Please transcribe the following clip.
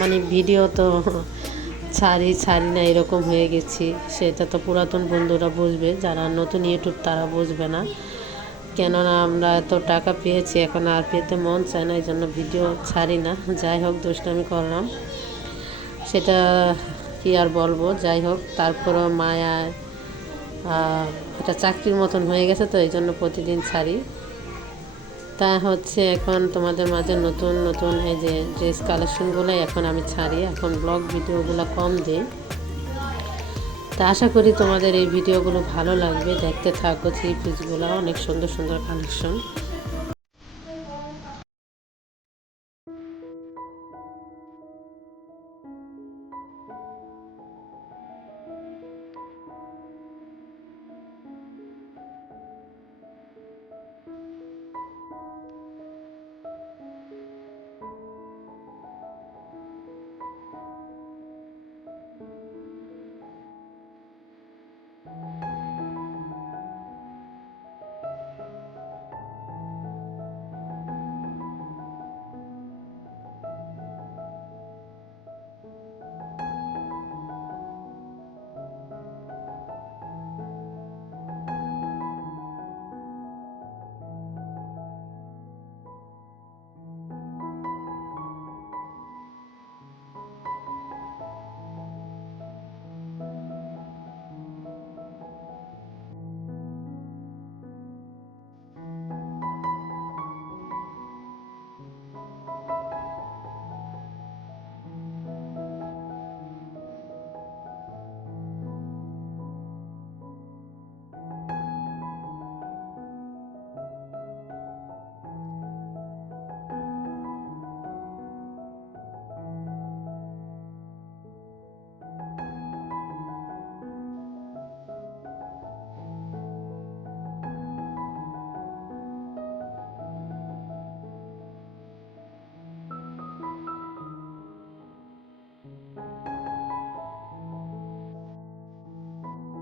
মানে ভিডিও তো ছাড়ি ছাড়ি না, এরকম হয়ে গেছি। সেটা তো পুরাতন বন্ধুরা বুঝবে, যারা নতুন ইউটিউব তারা বুঝবে না। কেননা আমরা এত টাকা পেয়েছি, এখন আর পেতে মন চায় না এই জন্য ভিডিও ছাড়ি না। যাই হোক, দুষ্টামি করলাম। সেটা কি আর বলব, যাই হোক, তারপরও মায়া একটা চাকরির মতন হয়ে গেছে তো এই জন্য প্রতিদিন ছাড়ি। তা হচ্ছে এখন তোমাদের মাঝে নতুন নতুন এই যে ড্রেস কালেকশনগুলোই এখন আমি ছাড়ি। এখন ব্লগ ভিডিওগুলো কম দিই। তা আশা করি তোমাদের এই ভিডিওগুলো ভালো লাগবে। দেখতে থাকো থ্রি পিসগুলো অনেক সুন্দর সুন্দর কালেকশন